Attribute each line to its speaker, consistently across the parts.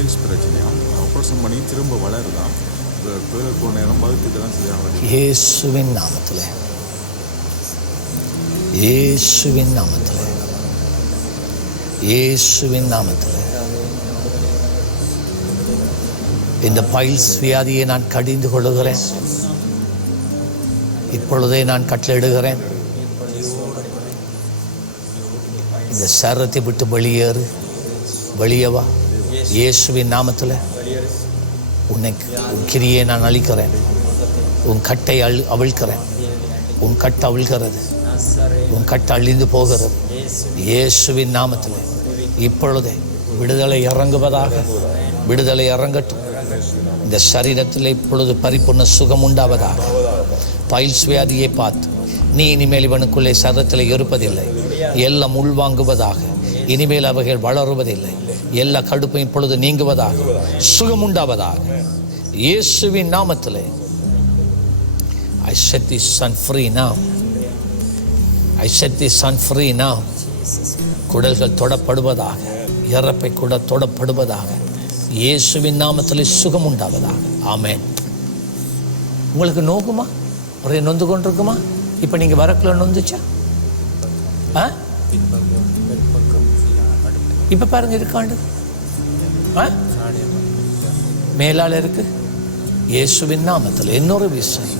Speaker 1: Files பிரச்சனையும் operation பண்ணி திரும்ப வளருதாம் டொய்லெட் போன நேரம் பகுத்துக்கு தான்
Speaker 2: இயேசுவின் நாமத்தில். இயேசுவின் நாமத்தில். இயேசுவின் நாமத்தில். இந்த பைல்ஸ் வியாதியை நான் கடிந்து கொள்ளுகிறேன். இப்பொழுதே நான் கட்டளிடுகிறேன் இந்த சரத்தை விட்டு வெளியேறு. வெளியவா இயேசுவின் நாமத்தில் உன்னை உன் கிரியை நான் அழிக்கிறேன். உன் கட்டை அழு அவிழ்க்கிறேன். உன் கட்டு அவிழ்கிறது. உன் கட்டு அழிந்து போகிறது. இயேசுவின் நாமத்தில் இப்பொழுதே விடுதலை இறங்குவதாக விடுதலை இறங்கட்டும். இந்த சரீரத்தில் இப்பொழுது பரிபூர்ண சுகம் உண்டாவதாக. பைல்ஸ் வியாதியை பார்த்து நீ இனிமேல் இவனுக்குள்ளே சரத்தில் இருப்பதில்லை. எல்லாம் உள்வாங்குவதாக. இனிமேல் அவைகள் வளருவதில்லை. எல்லா கடுப்பையும் இப்பொழுது நீங்குவதாக சுகம் உண்டாவதாக இயேசுவின் நாமத்திலே. I set the sun free நாம் I set the sun free நாம் குடல்கள் தொடப்படுவதாக இறப்பை கூட தொடப்படுவதாக இயேசுவின் நாமத்தில் சுகம் உண்டாவதாக ஆமேன். உங்களுக்கு நோக்குமா ஒரே நொந்து கொண்டிருக்குமா? இப்போ நீங்கள் வரக்குள்ள நொந்துச்சா? ஆ? இப்போ பாருங்க இருக்காண்டு ஆ? மேலால் இருக்கு. இயேசுவின் நாமத்தில் இன்னொரு விஷயம்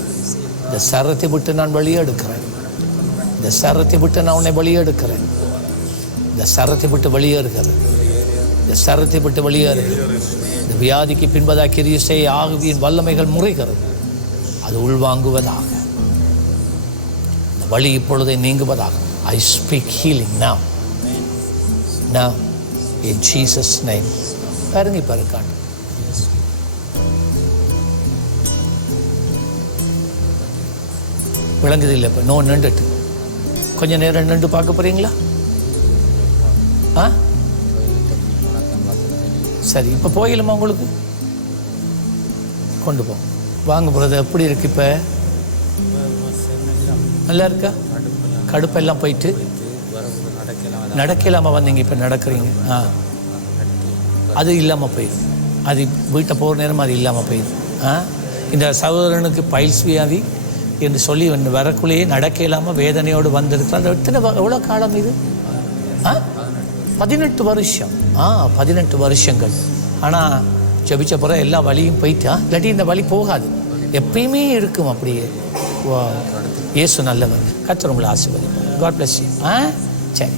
Speaker 2: இந்த சரத்தை விட்டு நான் வெளியெடுக்கிறேன். இந்த சரத்தை விட்டு நான் உன்னை வெளியெடுக்கிறேன். இந்த சரத்தை விட்டு வெளியேறுகிறது. இந்த சரத்தை விட்டு வெளியேறுகிறது. இந்த வியாதிக்கு பின்பதாக கிரிய செய்ய ஆகுவியின் வல்லமைகள் முறைகிறது. அது உள்வாங்குவதாக. இந்த வழி இப்பொழுதே நீங்குவதாக. ஐ ஸ்பீக் ஹீலிங் நான் நான் in Jesus name. பாருங்க இப்போ இருக்காண்டு விளங்குது இல்லை இப்போ? நோ நின்றுட்டு. கொஞ்சம் நேரம் நின்று பார்க்க போகிறீங்களா ஆ? சரி இப்போ போயிடலாமா உங்களுக்கு? கொண்டு போ. வாங்க பிரதர் எப்படி இருக்கு இப்போ? நல்லா இருக்கா? கடுப்பெல்லாம் போயிட்டு. நடக்க இல்லாமல் வந்தீங்க இப்போ நடக்கிறீங்க? ஆ. அது இல்லாமல் போயிடும் அது வீட்டை போகிற நேரம் அது இல்லாமல் போயிடுது ஆ? இந்த சகோதரனுக்கு பயில்ஸ் வியாதி என்று சொல்லி வந்து வரக்குள்ளேயே நடக்க இல்லாமல் வேதனையோடு வந்திருக்கிறார். அந்த எத்தனை எவ்வளோ காலம் இது? ஆ? பதினெட்டு வருஷம். ஆ பதினெட்டு வருஷங்கள். ஆனால் ஜபிச்ச பிறகு எல்லா வழியும் போயிட்டா இல்லாட்டி இந்த வழி போகாது. எப்பயுமே இருக்கும் அப்படியே. வா. இயேசு நல்லவர். கத்துறவங்களை உங்களை ஆசீர்வதி காட் பிளஸ் யூ ஆ? சரி.